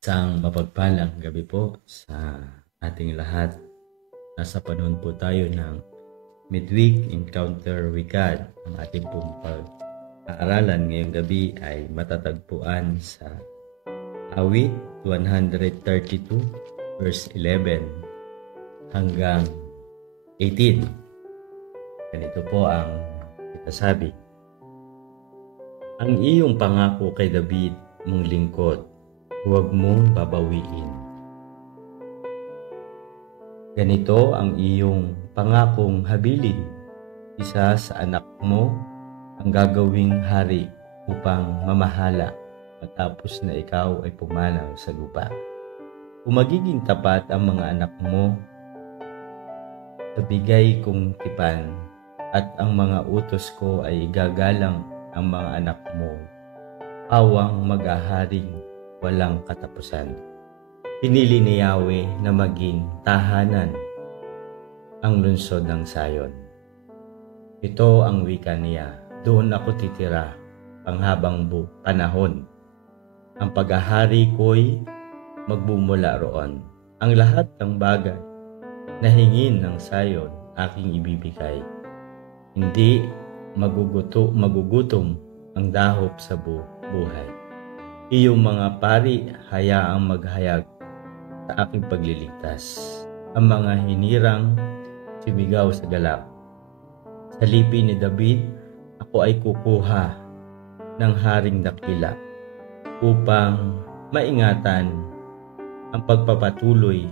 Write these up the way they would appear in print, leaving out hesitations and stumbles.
Isang mapagpalang gabi po sa ating lahat. Nasa panahon po tayo ng Midweek Encounter with God. Ang ating pong pag-aaralan ngayong gabi ay matatagpuan sa Awit 132 verse 11 hanggang 18. Ganito po ang sinasabi. Ang iyong pangako kay David, mong lingkod, huwag mong babawiin. Ganito ang iyong pangakong habilin. Isa sa anak mo ang gagawing hari upang mamahala matapos na ikaw ay pumanaw sa lupa. Kung magiging tapat ang mga anak mo sa bigay kong tipan at ang mga utos ko ay igagalang ang mga anak mo, awang mag-aharing walang katapusan. Pinili ni Yahweh na maging tahanan ang lungsod ng Sayon. Ito ang wika niya, doon ako titira panghabang panahon. Ang paghahari ko'y magbumula roon. Ang lahat ng bagay na hingin ng Sayon aking ibibigay. Hindi magugutom ang dahop sa buhay. Iyong mga pari hayaang maghayag sa aking pagliligtas. Ang mga hinirang sumigaw sa galak. Sa lipi ni David, ako ay kukuha ng haring dakila upang maingatan ang pagpapatuloy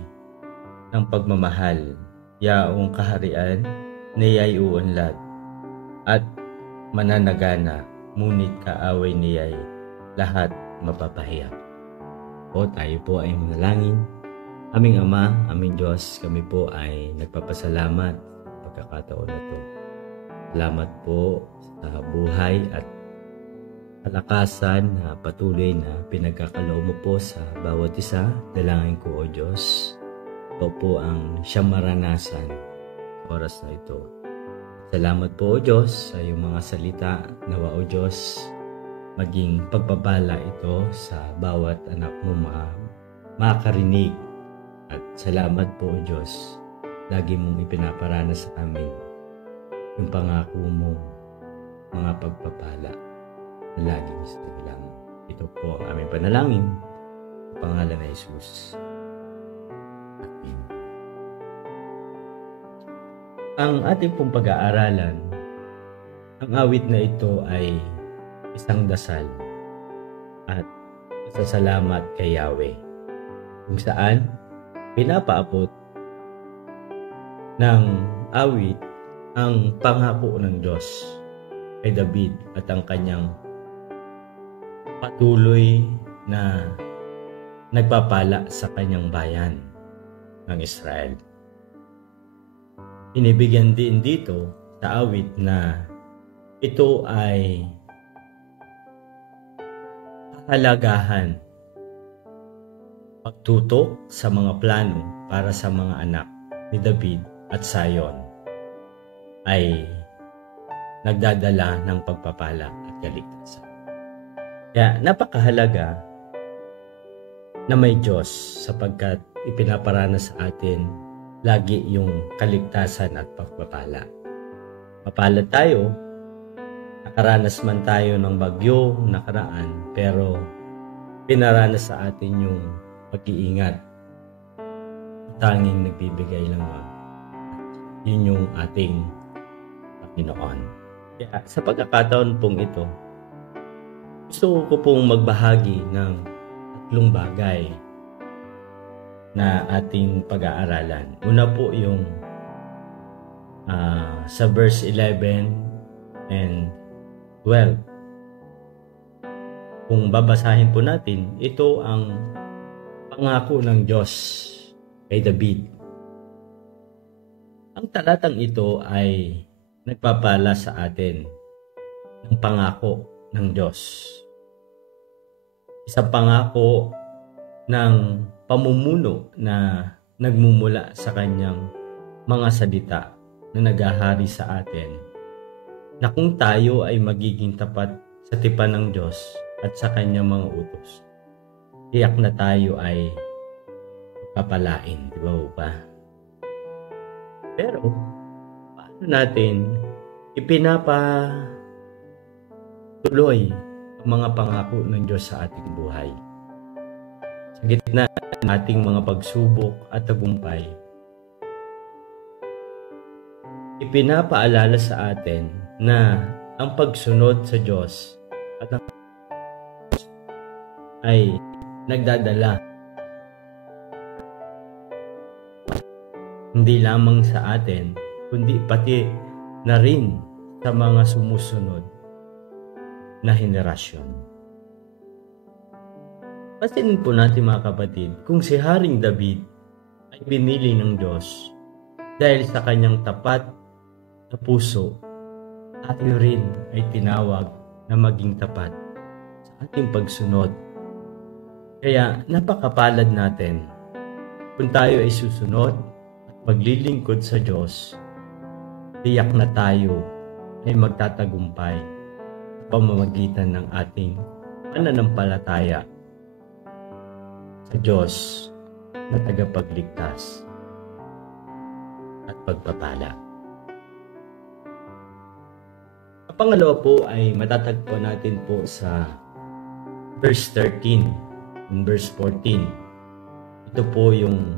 ng pagmamahal. Yaong kaharian niya'y uunlad at mananagana, ngunit kaaway niya'y lahat mapapahiya. O tayo po ay manalangin. Aming Ama, aming Diyos, kami po ay nagpapasalamat sa pagkakataon na ito. Salamat po sa buhay at kalakasan na patuloy na pinagkakaloob mo po sa bawat isa. Dalangin ko, O Diyos, ito po ang siyang maranasan sa oras na ito. Salamat po, O Diyos, sa iyong mga salita. Nawa, O Diyos, maging pagpapala ito sa bawat anak mo makarinig. At salamat po, O Diyos, lagi mong ipinaparana sa amin yung pangako mo, mga pagpapala na laging sa lamang. Ito po ang aming panalangin sa pangalan ni Jesus. Amen. Ang ating pong pag-aaralan, ang awit na ito ay isang dasal at pasasalamat kay Yahweh, kung saan pinapaabot ng awit ang pangako ng Diyos kay David at ang kanyang patuloy na nagpapala sa kanyang bayan ng Israel. Inibigyan din dito sa awit na ito ay kahalagahan, pagtutok sa mga plano para sa mga anak ni David at Sayon ay nagdadala ng pagpapala at kaligtasan. Kaya napakahalaga na may Diyos sapagkat ipinaparana sa atin lagi yung kaligtasan at pagpapala. Mapalad tayo, nakaranas man tayo ng bagyo nakaraan, pero pinaranas sa atin yung pag-iingat. Tanging nagbibigay lang yun yung ating Panginoon. Kaya sa pagkakataon pong ito, gusto ko pong magbahagi ng tatlong bagay na ating pag-aaralan. Una po yung sa verse 11 and 12. Kung babasahin po natin, ito ang pangako ng Diyos kay David. Ang talatang ito ay nagpapala sa atin ng pangako ng Diyos. Isang pangako ng pamumuno na nagmumula sa kanyang mga salita na naghahari sa atin, na kung tayo ay magiging tapat sa tipan ng Diyos at sa kanyang mga utos, tiyak na tayo ay papalain, di ba? Pero, paano natin ipinapatuloy ang mga pangako ng Diyos sa ating buhay? Sa gitna ng ating mga pagsubok at tagumpay, ipinapaalala sa atin na ang pagsunod sa Diyos at ang ay nagdadala hindi lamang sa atin, kundi pati na rin sa mga sumusunod na henerasyon. Pansinin po natin mga kapatid, kung si Haring David ay pinili ng Diyos dahil sa kanyang tapat na puso, tayo rin ay tinawag na maging tapat sa ating pagsunod. Kaya napakapalad natin kung tayo ay susunod at maglilingkod sa Diyos, tiyak na tayo ay magtatagumpay sa pamamagitan ng ating pananampalataya sa Diyos na tagapagligtas at pagpapala. Ang pangalawa po ay matatagpuan natin po sa verse 13 and verse 14. Ito po yung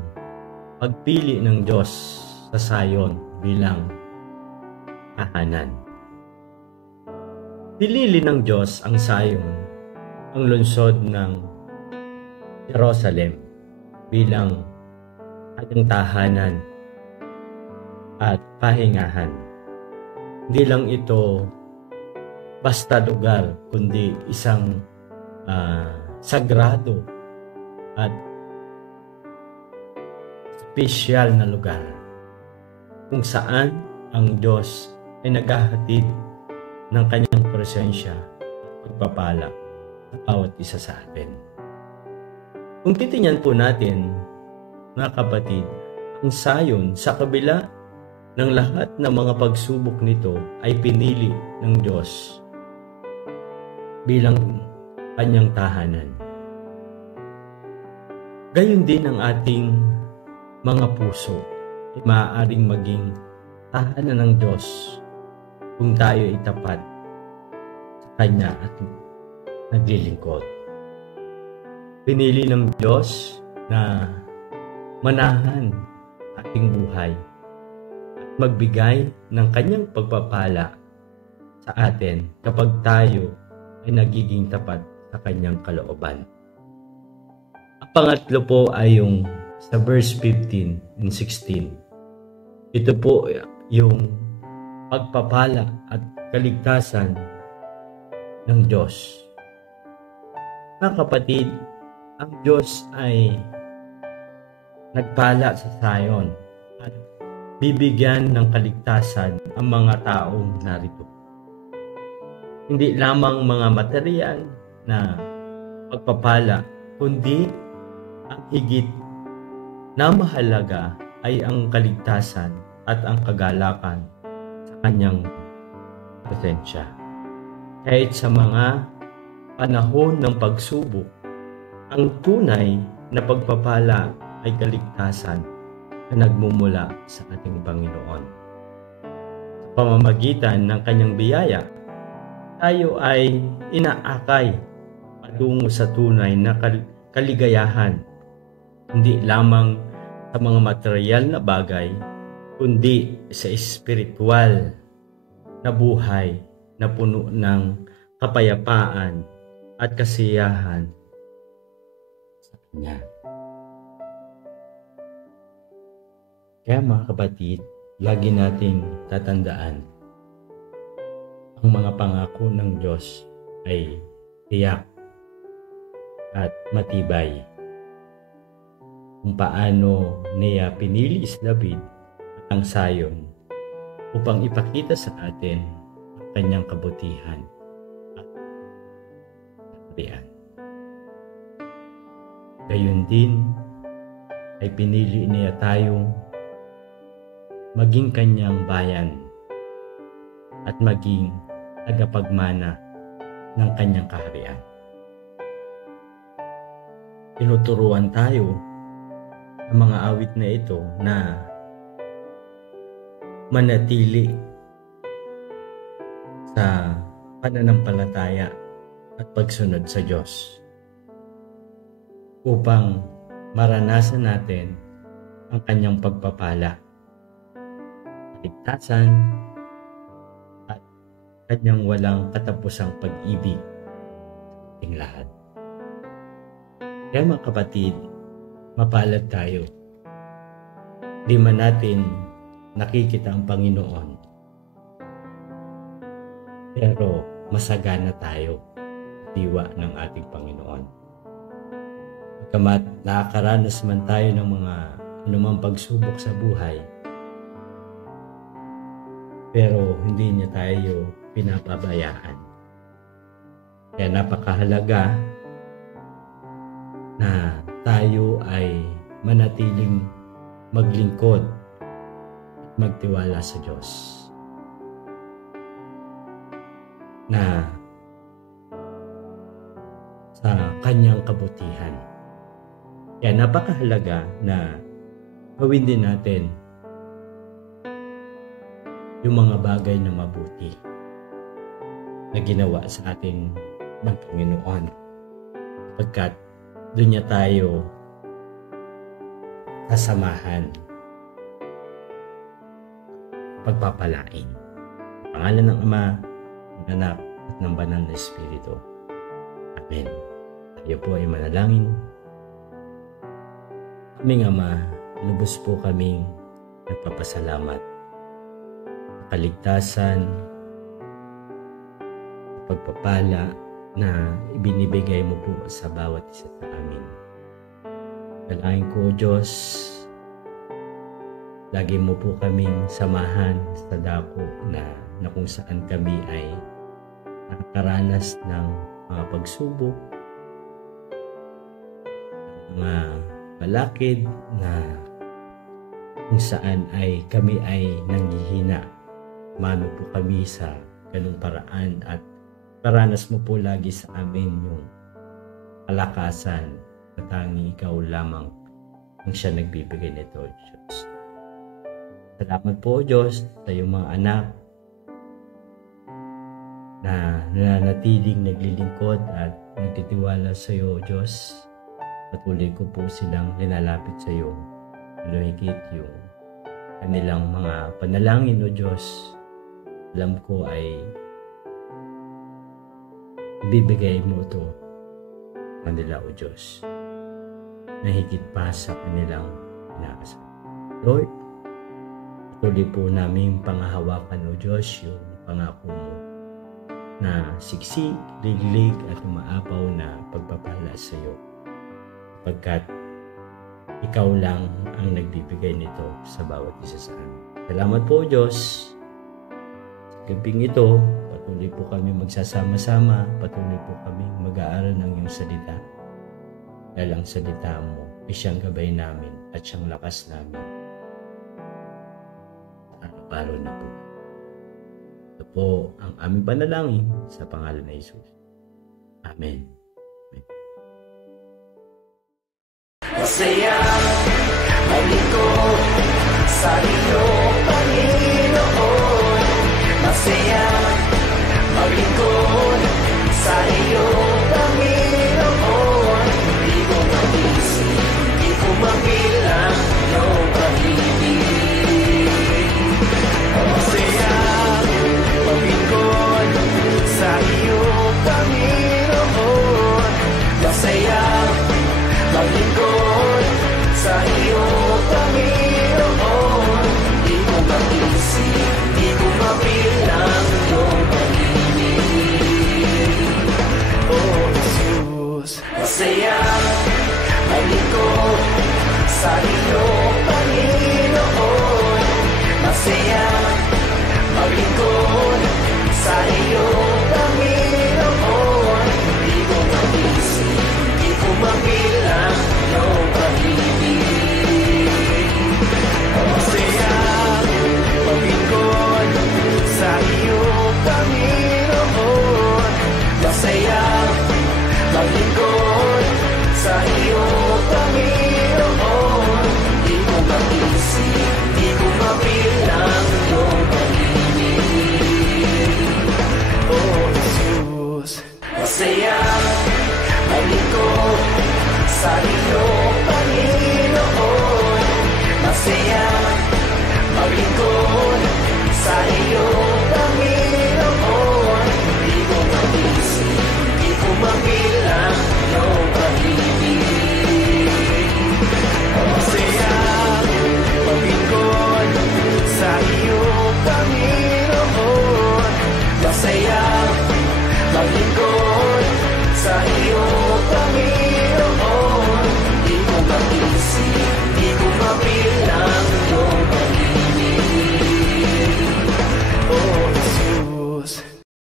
pagpili ng Diyos sa Sion bilang tahanan. Pinili ng Diyos ang Sion, ang lungsod ng Jerusalem, bilang kanyang tahanan at pahingahan. Hindi lang ito basta lugar, kundi isang sagrado at espesyal na lugar kung saan ang Diyos ay naghahatid ng kanyang presensya at pagpapala sa bawat isa sa atin. Kung titingnan po natin, mga kapatid, ang Sion sa kabila ng lahat ng mga pagsubok nito ay pinili ng Diyos bilang kanyang tahanan. Gayon din ang ating mga puso ay maaaring maging tahanan ng Diyos kung tayo ay tapat sa Kanya at naglilingkod. Pinili ng Diyos na manahan ating buhay at magbigay ng Kanyang pagpapala sa atin kapag tayo ay nagiging tapat sa Kanyang kalooban. Ang pangatlo po ay yung sa verse 15 and 16. Ito po yung pagpapala at kaligtasan ng Diyos. Mga kapatid, ang Diyos ay nagpala sa Sion at bibigyan ng kaligtasan ang mga taong narito. Hindi lamang mga material na pagpapala, kundi ang higit na mahalaga ay ang kaligtasan at ang kagalakan sa kanyang presensya. Kahit sa mga panahon ng pagsubok, ang tunay na pagpapala ay kaligtasan na nagmumula sa ating Panginoon. Sa pamamagitan ng kanyang biyaya, tayo ay inaakay patungo sa tunay na kaligayahan, hindi lamang sa mga material na bagay, kundi sa espiritual na buhay na puno ng kapayapaan at kasiyahan sa Kanya. Kaya mga kapatid, lagi nating tatandaan, ang mga pangako ng Diyos ay tiyak at matibay. Kung paano niya pinili si David at ang Sion upang ipakita sa atin ang kanyang kabutihan at kaharian. Gayon din ay pinili niya tayong maging kanyang bayan at maging tagapagmana ng kanyang kaharian. tinuturuan tayo ng mga awit na ito na manatili sa pananampalataya at pagsunod sa Diyos upang maranasan natin ang kanyang pagpapala, kaligtasan at kanyang walang katapusang pag-ibig sa ating lahat. Kaya mga kapatid, mapalad tayo. Di man natin nakikita ang Panginoon, pero masagana tayo sa diwa ng ating Panginoon. Pagkamat nakakaranas man tayo ng mga anumang pagsubok sa buhay, pero hindi niya tayo pinapabayaan. Kaya napakahalaga na tayo ay manatiling maglingkod at magtiwala sa Diyos, na sa kanyang kabutihan. Kaya napakahalaga na gawin din natin yung mga bagay na mabuti na ginawa sa ating Panginoon, pagkat doon niya tayo sasamahan, pagpapalain. Pangalan ng Ama, ng Anak, at ng Banal na Espiritu. Amen. Tayo po ay manalangin. Aming Ama, lubos po kaming nagpapasalamat sa kaligtasan, pagpapala na ibinibigay mo po sa bawat isa sa amin. Dalangin ko, O Diyos, lagi mo po kaming samahan sa dako na kung saan kami ay nakakaranas ng mga pagsubok, mga balakid na kung saan ay kami ay nanghihina. Mano po kami sa ganung paraan at paranas mo po lagi sa amin yung kalakasan na tanging ikaw lamang ang siya nagbibigay nito, Diyos. Salamat po, Diyos, sa iyong mga anak na nananatiling naglilingkod at nagtitiwala sa iyo, Diyos. Patuloy ko po silang linalapit sa iyo. Higit yung kanilang mga panalangin, O Diyos, alam ko ay ibibigay mo ito kanila, O Diyos, na higit pa sa kanilang inaasal. Lord, patuloy po namin pangahawakan, O Diyos, yung pangako mo na siksik, liglig at umaapaw na pagpapala sa iyo, pagkat ikaw lang ang nagbibigay nito sa bawat isa sa amin. Salamat po, Diyos. Sa gabing ito, patuloy po kami magsasama-sama, patuloy po kami mag-aaral ng iyong salita. Dahil ang salita mo ay siyang gabay namin at siyang lakas namin sa araw-araw na po. Ito po ang aming panalangin sa pangalan ni Jesus. Amen. Masaya maglingkod sa iyo, Panginoon. Masaya maglingkod sa iyo, Panginoon. Di ko mag-isip, di ko mabilang iyong pag-ibig. Masaya maglingkod sa iyo, Panginoon. Masaya maglingkod sa iyo, Panginoon. Di ko mag-isip,